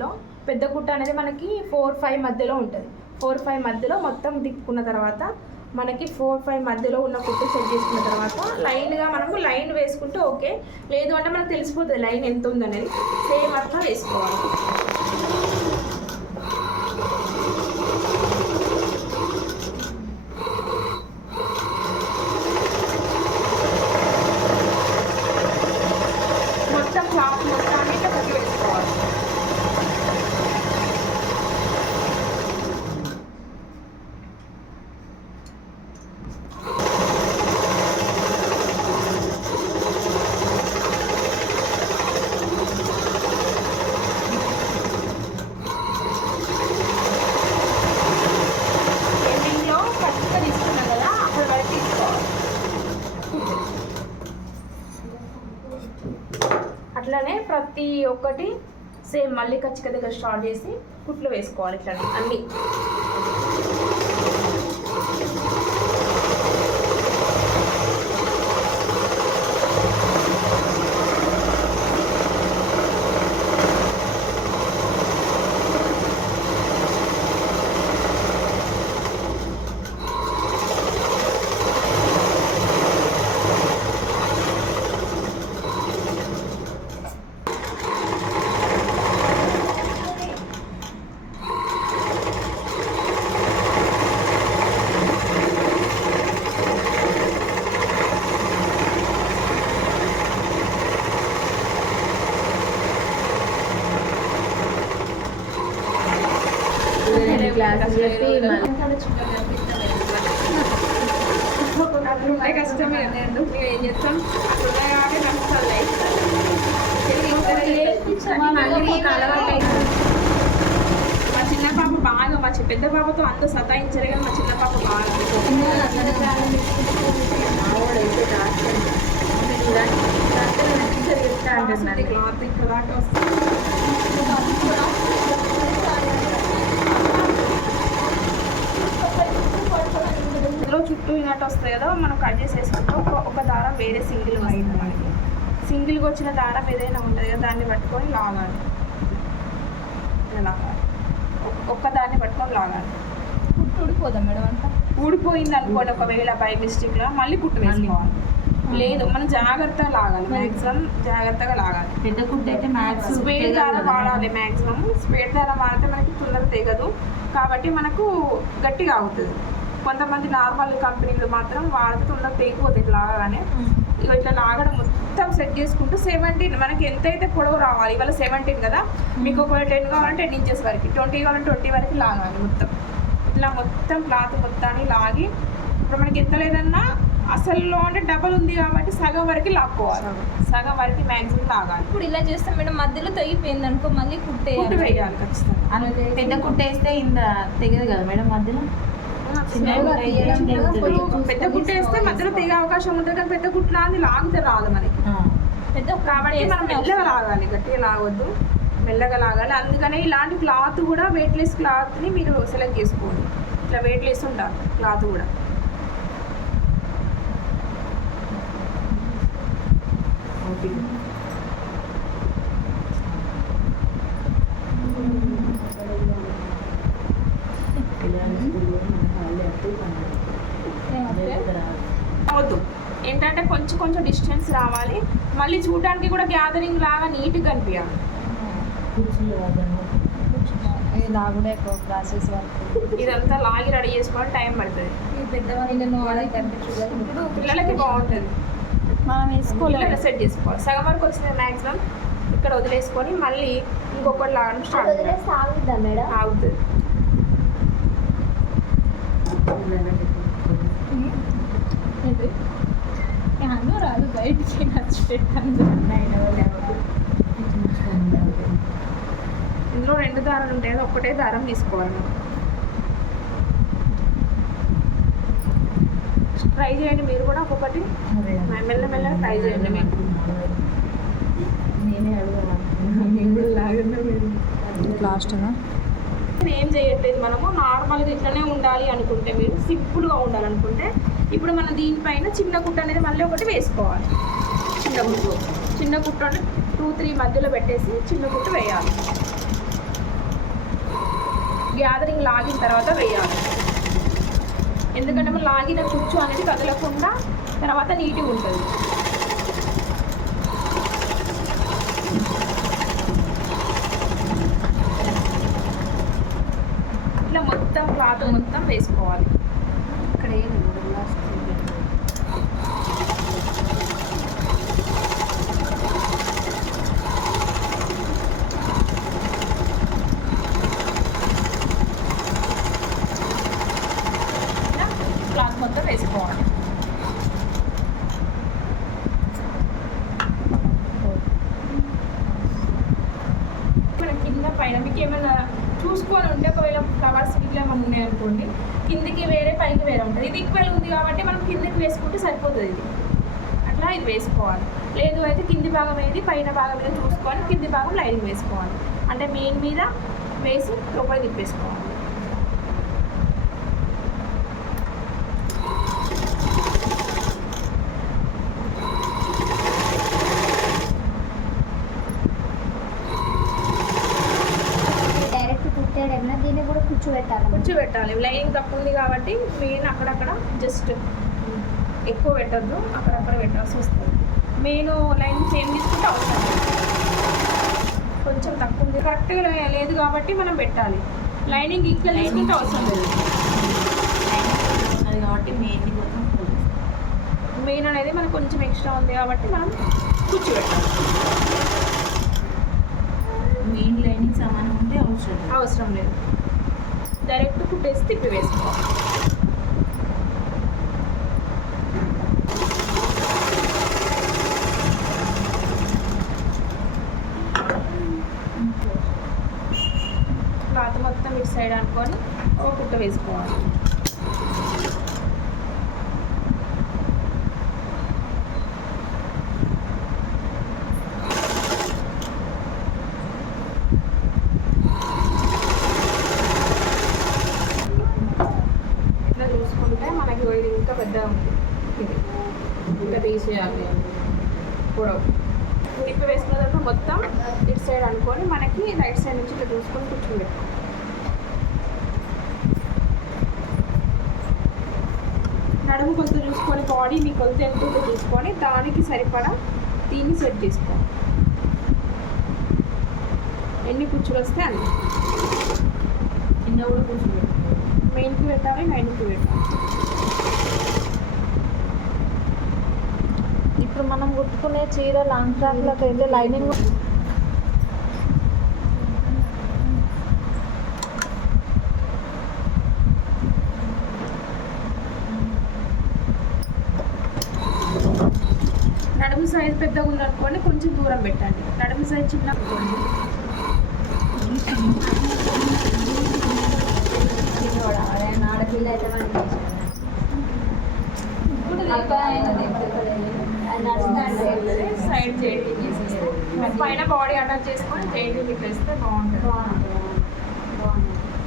లో పెద్ద కుట్ట అనేది మనకి 4-5 మధ్యలో ఉంటుంది. 4-5 మధ్యలో మొత్తం తిప్పుకున్న తర్వాత మనకి 4-5 మధ్యలో ఉన్న కుట్టు సెట్ చేసుకున్న తర్వాత లైన్గా మనము లైన్ వేసుకుంటే ఓకే, లేదు అంటే మనకు తెలిసిపోతుంది లైన్ ఎంత ఉందనేది. సేమ్ అట్లా వేసుకోవాలి. మొత్తం క్లాత్ మొత్తాన్ని ఇట్లా కుట్టి వేసుకోవాలి. అట్లానే ప్రతి ఒక్కటి సేమ్ మళ్ళీ కచ్చిక దగ్గర స్టార్ట్ చేసి కుట్లు వేసుకోవాలి. ఇట్లా అన్నీ అట్లుంటే కష్టమే. నేను ఏం చేస్తాం అట్లున్నాయి కాబట్టి నడుస్తాను లైఫ్. మా చిన్న పాప బాగా, మా పెద్ద పాపతో అంత సతాయించరు కానీ మా చిన్న పాప బాగా క్లాత్ ఇక్కడ దాకా వస్తుంది. ఇందులో చుట్టూ ఇనట్టు వస్తాయి కదా, మనం కట్ చేసేసుకుంటాం. ఒక దారం వేరే సింగిల్ వస్తుంది. మనకి సింగిల్గా వచ్చిన దారం ఏదైనా ఉంటుంది కదా, దాన్ని పట్టుకొని లాగాలి. లాగాలి, ఒక్క దాన్ని పట్టుకొని లాగాలి. కుట్టు ఊడిపోదా మేడం? అంతా ఊడిపోయింది అనుకోండి ఒకవేళ బై మిస్టేక్లో మళ్ళీ కుట్టు వేసుకోవాలి. లేదు మనం జాగ్రత్తగా లాగాలి, మ్యాక్సిమం జాగ్రత్తగా లాగాలి. పెద్ద కుట్టు అయితే స్పేడ్ దారం వాడాలి. మ్యాక్సిమం స్పేడ్ దారం వాడితే మనకి తొందరగా తెగదు కాబట్టి మనకు గట్టిగా అవుతుంది. కొంతమంది నార్మల్ కంపెనీలు మాత్రం వాడితే తొందరగా తెగిపోతుంది ఇట్లా లాగానే. ఇట్లా లాగడం మొత్తం సెట్ చేసుకుంటూ 17 మనకి ఎంతైతే పొడవు రావాలి, ఇవాళ 17 కదా, మీకు ఒకవేళ 10 కావాలంటే 10 ఇంచెస్ వరకు, 20 కావాలంటే 20 వరకు లాగాలి. మొత్తం ఇట్లా మొత్తం క్లాత్ మొత్తాన్ని లాగి ఇప్పుడు మనకి ఎంత లేదన్నా అసలు అంటే డబల్ ఉంది కాబట్టి సగం వరకు లాక్కోవాలి. సగం వరకు మ్యాక్సిమం లాగాలి. ఇప్పుడు ఇలా చేస్తాం మేడం, మధ్యలో తెగిపోయింది అనుకో మళ్ళీ కుట్టు వేయాలి ఖచ్చితంగా. పెద్ద కుట్టు వేస్తే ఇంత తెగదు కదా మేడం మధ్యలో. పెద్ద కుట్టు వేస్తే మధ్యలో తెగే అవకాశం ఉంటుంది కానీ పెద్ద కుట్టు లాంటి లాగితే రాదు మనకి. పెద్ద కాబట్టి మనం మెల్లగా లాగాలి, గట్టిగా లాగొద్దు, మెల్లగా లాగాలి. అందుకనే ఇలాంటి క్లాత్ కూడా వెయిట్లెస్ క్లాత్ని మీరు సెలెక్ట్ చేసుకోండి. ఇట్లా వెయిట్లెస్ ఉంటారు క్లాత్ కూడా. వద్దు ఏంటంటే కొంచెం కొంచెం డిస్టెన్స్ రావాలి, మళ్ళీ చూడడానికి కూడా గ్యాదరింగ్ లాగా నీట్గా కనిపించాలి. ఇదంతా లాగి రెడీ చేసుకోవాలి, టైం పడుతుంది. ఇప్పుడు పిల్లలకి బాగుంటుంది, మనం వేసుకోవాలి, సెట్ చేసుకోవాలి. సగం వరకు వచ్చింది మ్యాక్సిమం ఇక్కడ వదిలేసుకొని మళ్ళీ ఇంకొకటి లాగడం స్టార్ట్ అవుతుంది. రాదు బయటికి ఇందులో 2 దారాలు ఉంటాయి కదా, ఒకటే దారం తీసుకోవాలి. ట్రై చేయండి మీరు కూడా, ఒక్కొక్కటి మెల్లమెల్లగా ట్రై చేయండి. లాస్ట్గా ఏం చేయట్లేదు, మనము నార్మల్గా ఇట్లనే ఉండాలి అనుకుంటే, మీరు సింపుల్గా ఉండాలనుకుంటే ఇప్పుడు మనం దీనిపైన చిన్న కుట్టు అనేది మళ్ళీ ఒకటి వేసుకోవాలి. చిన్న కుట్టు అంటే 2-3 మధ్యలో పెట్టేసి చిన్న కుట్టు వేయాలి. గ్యాదరింగ్ లాగిన తర్వాత వేయాలి. ఎందుకంటే మనం లాగిన కుచ్చు అనేది కదలకుండా తర్వాత నీట్గా ఉంటుంది. ఇట్లా మొత్తం క్లాత్ మొత్తం వేసుకోవాలి. ఇక్కడ ఏది లాస్ట్ క్లాత్ మొత్తం వేసుకోవాలి. మన కింద పైన మీకు ఏమైనా చూసుకొని ఉంటే ఒకవేళ ఫ్లవర్స్ ఇట్లా ఏమైనా ఉన్నాయనుకోండి, కిందికి వేరే పైకి వేరే ఉంటుంది. ఇది ఈక్వల్ ఉంది కాబట్టి మనం కిందికి వేసుకుంటే సరిపోతుంది. ఇది అట్లా ఇది వేసుకోవాలి. లేదు అయితే కింది భాగం ఏది పైన భాగం మీద చూసుకొని కింది భాగం లైనింగ్ వేసుకోవాలి. అంటే మెయిన్ మీద వేసి లోపల తిప్పేసుకోవాలి. దీన్ని కూడా కూర్చోబెట్టాలి. కూర్చోబెట్టాలి. లైనింగ్ తక్కువ ఉంది కాబట్టి మెయిన్ అక్కడక్కడ జస్ట్ ఎక్కువ పెట్టద్దు, అక్కడక్కడ పెట్టాల్సి వస్తుంది. మెయిన్ లైనింగ్ సేమ్ తీసుకుంటే అవసరం లేదు. కొంచెం తక్కువ ఉంది కరెక్ట్గా లేదు కాబట్టి మనం పెట్టాలి. లైనింగ్ ఈక్వల్ తీసుకుంటే అవసరం లేదు. అది కాబట్టి మెయిన్ మొత్తం మెయిన్ అనేది మనకు కొంచెం ఎక్స్ట్రా ఉంది కాబట్టి మనం కూర్చోబెట్టాలి. మెయిన్ లైనింగ్ సమానం ఉంటే అవసరం లేదు. డైరెక్ట్ కుట్టేసి తిప్పి వేసుకోవాలి. క్లాత్ మొత్తం ఇటు సైడ్ అనుకొని ఒక కుట్ట వేసుకోవాలి. ఇట్లా చూసుకుంటే మనకి ఇది ఇంకా పెద్దగా ఉంది. ఇది ఇంకా తీసేయాలి పొడవు. తిప్పి వేసుకున్న తర్వాత మొత్తం ఇటు సైడ్ అనుకొని మనకి రైట్ సైడ్ నుంచి ఇట్లా చూసుకొని కూర్చోబెట్టాలి. నడుము కొలత చూసుకొని బాడీ మీ కొలత ఎంత ఉందో చూసుకొని దానికి సరిపడా దీన్ని సెట్ చేసుకోవాలి. ఎన్ని కుచ్చులు వస్తే అన్ని కింద కూడా కూర్చోబెట్టాలి. మెయిన్కి పెట్టాలి, లైన్కి పెట్టాలి. ఇప్పుడు మనం కుట్టుకునే చీర లాంగ్ ఫ్రాక్లకు అయితే లైనింగ్ నడుము సైజ్ పెద్దగా ఉందనుకోండి కొంచెం దూరం పెట్టండి. నడుము సైజ్ చిన్న అనుకోండి ఆడపిల్ల అయితే సైడ్ చేయండి చేసేస్తే పైన బాడీ అటాచ్ చేసుకొని చేయండి పెట్టేస్తే బాగుంటుంది.